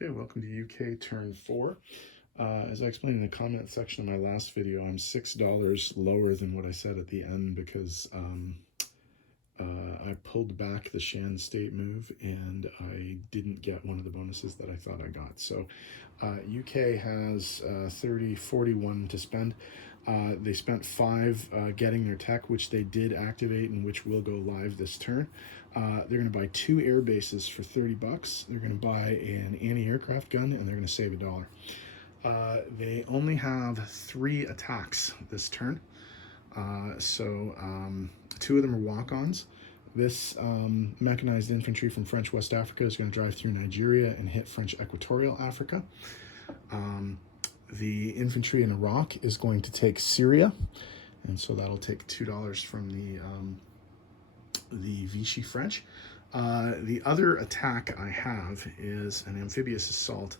Okay, welcome to UK turn 4. As I explained in the comment section of my last video, I'm $6 lower than what I said at the end because I pulled back the Shan State move and I didn't get one of the bonuses that I thought I got. So UK has 41 to spend. They spent 5 getting their tech, which they did activate and which will go live this turn. They're going to buy 2 air bases for 30 bucks. They're going to buy an anti-aircraft gun and they're going to save $1. They only have 3 attacks this turn. So 2 of them are walk-ons. This mechanized infantry from French West Africa is going to drive through Nigeria and hit French Equatorial Africa. The infantry in Iraq is going to take Syria, and so that'll take $2 from the Vichy French. The other attack I have is an amphibious assault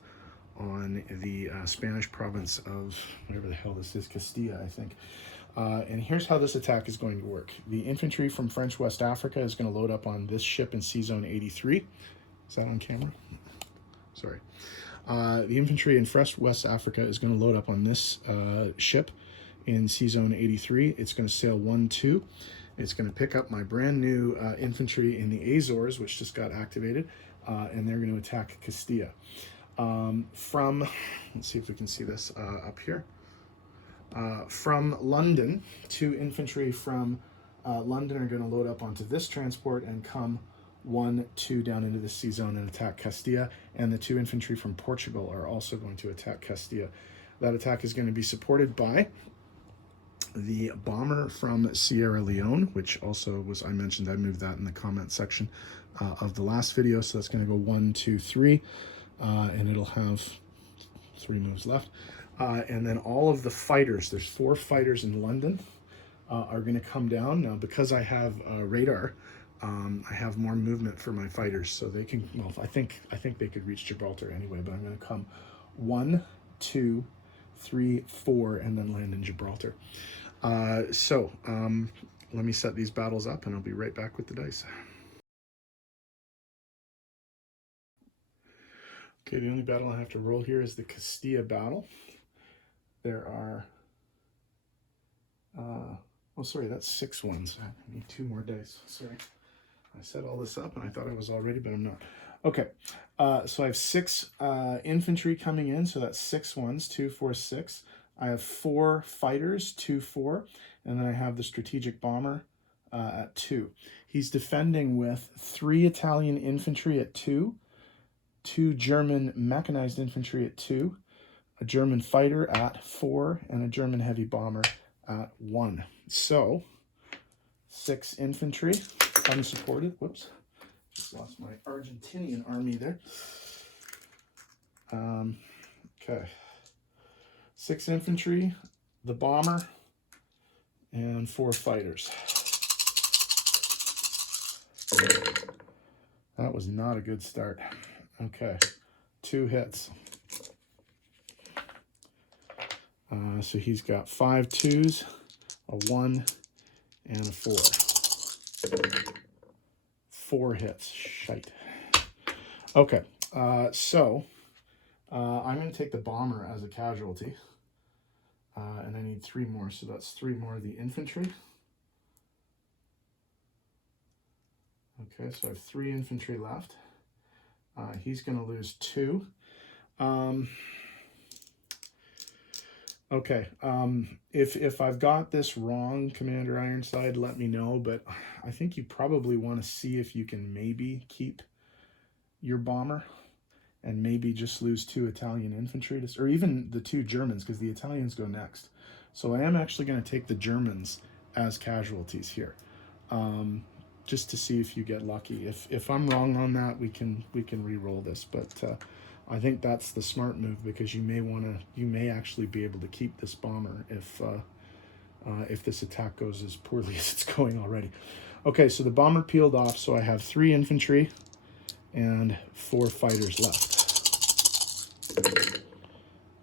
on the Spanish province of whatever the hell this is, Castilla, I think. And here's how this attack is going to work. The infantry from French West Africa is going to load up on this ship in Sea Zone 83. Is that on camera? Sorry. The infantry in French West Africa is going to load up on this ship in Sea Zone 83. It's going to sail 1-2. It's going to pick up my brand new infantry in the Azores, which just got activated, and they're going to attack Castilla. Let's see if we can see this up here. From London, 2 infantry from London are going to load up onto this transport and come 1-2 down into the sea zone and attack Castilla, and the 2 infantry from Portugal are also going to attack Castilla. That attack is going to be supported by the bomber from Sierra Leone, which also was, I mentioned, I moved that in the comment section of the last video, so that's going to go 1, 2, 3, and it'll have 3 moves left. And then all of the fighters, there's 4 fighters in London, are going to come down. Now, because I have radar, I have more movement for my fighters, so they can, well, I think they could reach Gibraltar anyway, but I'm going to come 1, 2, 3, 4, and then land in Gibraltar. Let me set these battles up and I'll be right back with the dice. Okay, the only battle I have to roll here is the Castilla battle. There are, oh sorry, that's 6 ones. I need 2 more dice, sorry. I set all this up and I thought I was all ready, but I'm not. Okay, so I have 6 infantry coming in, so that's 6 ones, 2, 4, 6. I have 4 fighters, 2, 4, and then I have the strategic bomber at 2. He's defending with 3 Italian infantry at 2, 2 German mechanized infantry at 2, a German fighter at 4, and a German heavy bomber at 1. So, 6 infantry unsupported. Whoops, just lost my Argentinian army there. Okay. 6 infantry, the bomber, and 4 fighters. That was not a good start. Okay, 2 hits. So he's got 5 2s, a 1, and a 4. 4 hits. Shite. Okay, I'm going to take the bomber as a casualty. And I need 3 more, so that's 3 more of the infantry. Okay, so I have 3 infantry left. He's going to lose 2. Okay, if I've got this wrong, Commander Ironside, let me know, but I think you probably want to see if you can maybe keep your bomber and maybe just lose 2 Italian infantry, or even the 2 Germans, because the Italians go next. So I am actually going to take the Germans as casualties here, just to see if you get lucky. If I'm wrong on that, we can re-roll this, but I think that's the smart move, because you may actually be able to keep this bomber if this attack goes as poorly as it's going already. Okay, so the bomber peeled off, so I have 3 infantry and 4 fighters left.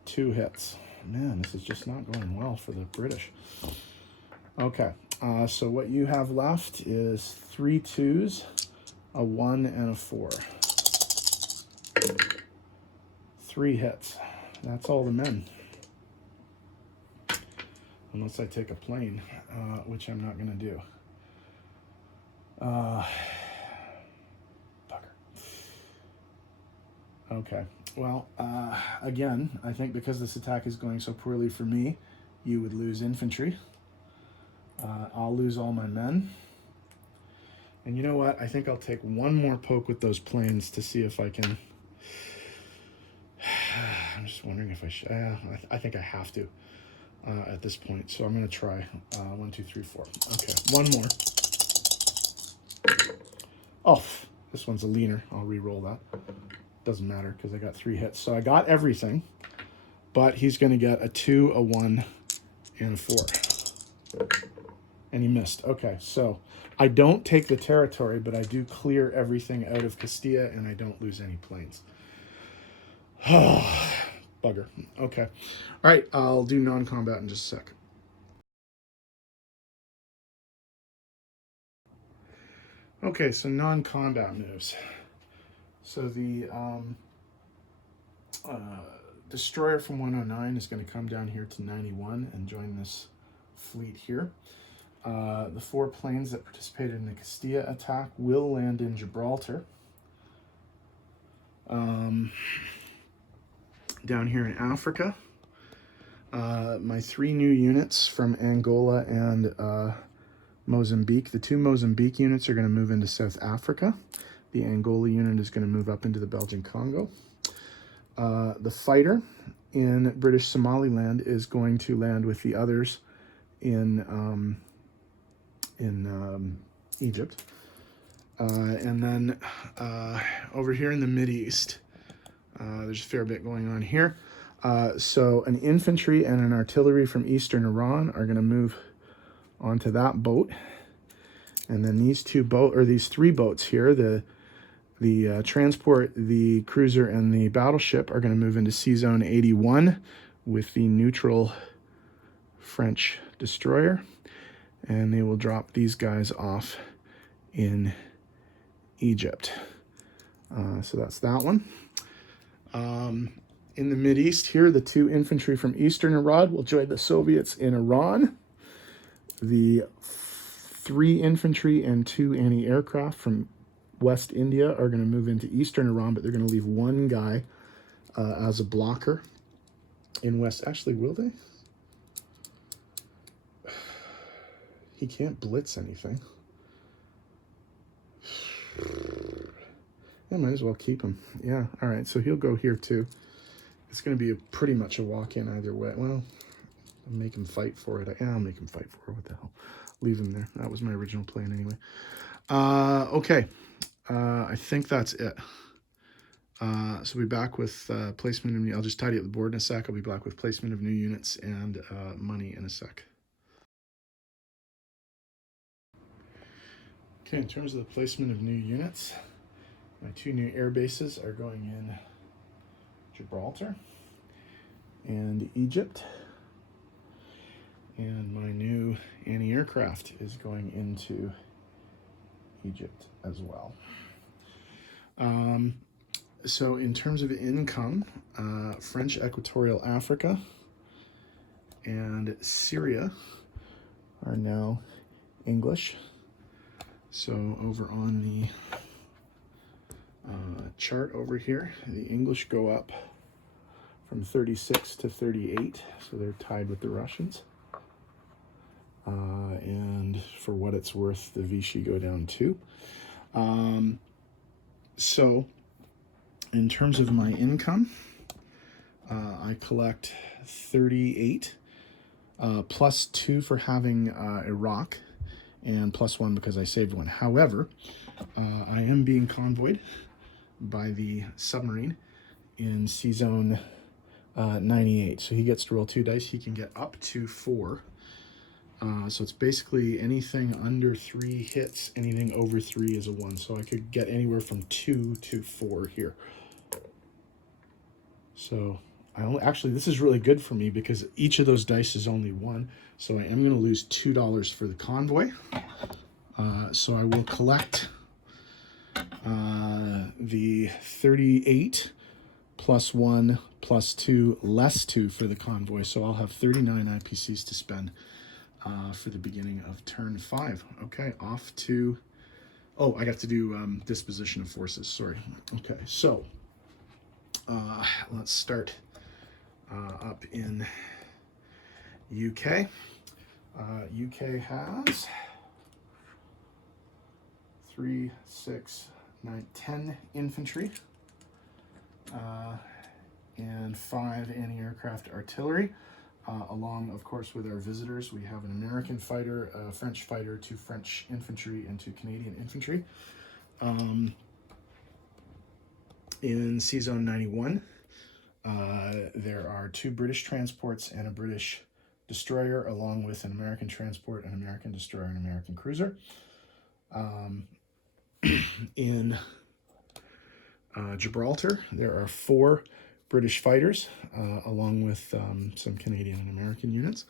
2 hits. Man, this is just not going well for the British. Okay, so what you have left is 3 2s, a 1, and a 4. 3 hits. That's all the men. Unless I take a plane, which I'm not going to do. Bugger. Okay. Well, again, I think because this attack is going so poorly for me, you would lose infantry. I'll lose all my men. And you know what? I think I'll take one more poke with those planes to see if I can... I'm just wondering if I should... I think I have to at this point. So I'm going to try 1, 2, 3, 4. Okay, one more. Oh, this one's a leaner. I'll re-roll that. Doesn't matter because I got 3 hits. So I got everything, but he's going to get a 2, a 1, and a 4. And he missed. Okay, so I don't take the territory, but I do clear everything out of Castilla, and I don't lose any planes. Bugger. Okay. All right, I'll do non-combat in just a sec. Okay, so non-combat moves. So the destroyer from 109 is going to come down here to 91 and join this fleet here. The 4 planes that participated in the Castilla attack will land in Gibraltar. Down here in Africa, my 3 new units from Angola and Mozambique. The 2 Mozambique units are going to move into South Africa. The Angola unit is going to move up into the Belgian Congo. The fighter in British Somaliland is going to land with the others in Egypt. And then over here in the Mideast, there's a fair bit going on here. So an infantry and an artillery from Eastern Iran are going to move onto that boat. And then these 3 boats here, the transport, the cruiser, and the battleship are going to move into Sea Zone 81 with the neutral French destroyer. And they will drop these guys off in Egypt. So that's that one. In the Mideast here, the 2 infantry from Eastern Iran will join the Soviets in Iran. The 3 infantry and 2 anti-aircraft from West India are going to move into Eastern Iran, but they're going to leave 1 guy as a blocker in West. Actually, will they? He can't blitz anything. I might as well keep him. Yeah, all right, so he'll go here too. It's going to be pretty much a walk-in either way. Well, I'll make him fight for it. I'll make him fight for it. What the hell? Leave him there. That was my original plan anyway. Okay. I think that's it. So we'll be back with placement of... I'll just tidy up the board in a sec. I'll be back with placement of new units and money in a sec. Okay, in terms of the placement of new units, my 2 new air bases are going in Gibraltar and Egypt. And my new anti-aircraft is going into Egypt as well. So in terms of income, French Equatorial Africa and Syria are now English. So over on the chart over here, the English go up from 36 to 38, so they're tied with the Russians. And for what it's worth, the Vichy go down too. So in terms of my income, I collect 38, plus 2 for having Iraq, and plus 1 because I saved 1. However, I am being convoyed by the submarine in Sea Zone 98. So he gets to roll 2 dice. He can get up to 4. So it's basically anything under 3 hits, anything over 3 is a 1. So I could get anywhere from 2 to 4 here. So actually, this is really good for me because each of those dice is only 1. So I am going to lose $2 for the convoy. So I will collect the 38 +1, +2, -2 for the convoy. So I'll have 39 IPCs to spend for the beginning of turn 5. Okay, off to... Oh, I got to do disposition of forces, sorry. Okay, so let's start up in UK. UK has 3, 6, 9, 10 infantry and 5 anti-aircraft artillery. Along, of course, with our visitors, we have an American fighter, a French fighter, 2 French infantry, and 2 Canadian infantry. In Sea Zone 91, there are 2 British transports and a British destroyer, along with an American transport, an American destroyer, and an American cruiser. In Gibraltar, there are 4 British fighters, along with some Canadian and American units.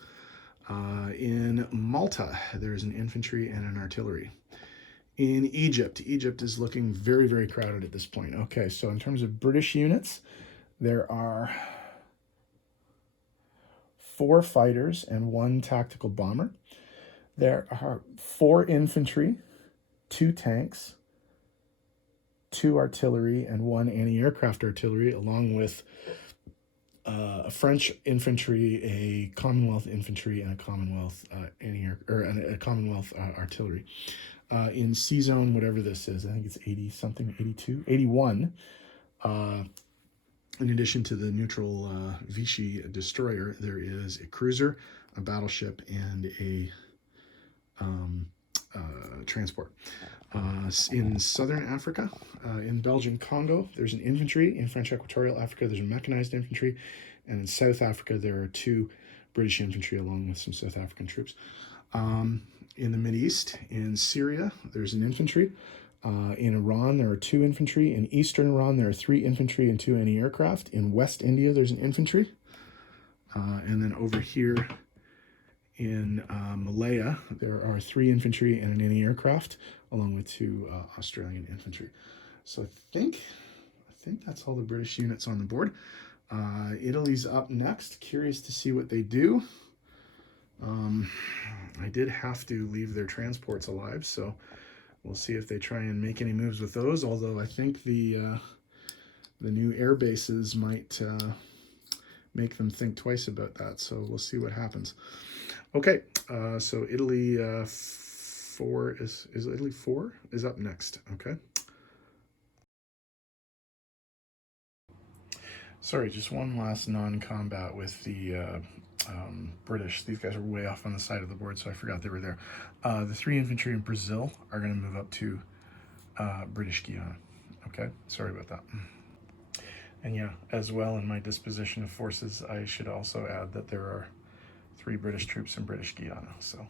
In Malta, there's an infantry and an artillery. In Egypt, Egypt is looking very, very crowded at this point. Okay, so in terms of British units, there are 4 fighters and 1 tactical bomber. There are 4 infantry, 2 tanks, 2 artillery, and 1 anti-aircraft artillery, along with a French infantry, a Commonwealth infantry, and a Commonwealth a Commonwealth artillery. In Sea Zone, whatever this is, I think it's 80 something, 82, 81. In addition to the neutral Vichy destroyer, there is a cruiser, a battleship, and a transport. In southern Africa, in Belgian Congo, there's an infantry. In French Equatorial Africa, there's a mechanized infantry. And in South Africa, there are 2 British infantry along with some South African troops. In the Mideast, in Syria, there's an infantry. In Iran, there are 2 infantry. In eastern Iran, there are 3 infantry and 2 anti-aircraft. In West India, there's an infantry. And then over here in Malaya, there are 3 infantry and an anti-aircraft, along with 2 Australian infantry. So I think that's all the British units on the board. Italy's up next. Curious to see what they do. I did have to leave their transports alive, so we'll see if they try and make any moves with those, although I think the new air bases might make them think twice about that, so we'll see what happens. Okay, so Italy 4 is Italy 4 is up next. Okay. Sorry, just one last non-combat with the British. These guys are way off on the side of the board, so I forgot they were there. The 3 infantry in Brazil are going to move up to British Guiana. Okay, sorry about that. And yeah, as well, in my disposition of forces, I should also add that there are 3 British troops in British Guiana. So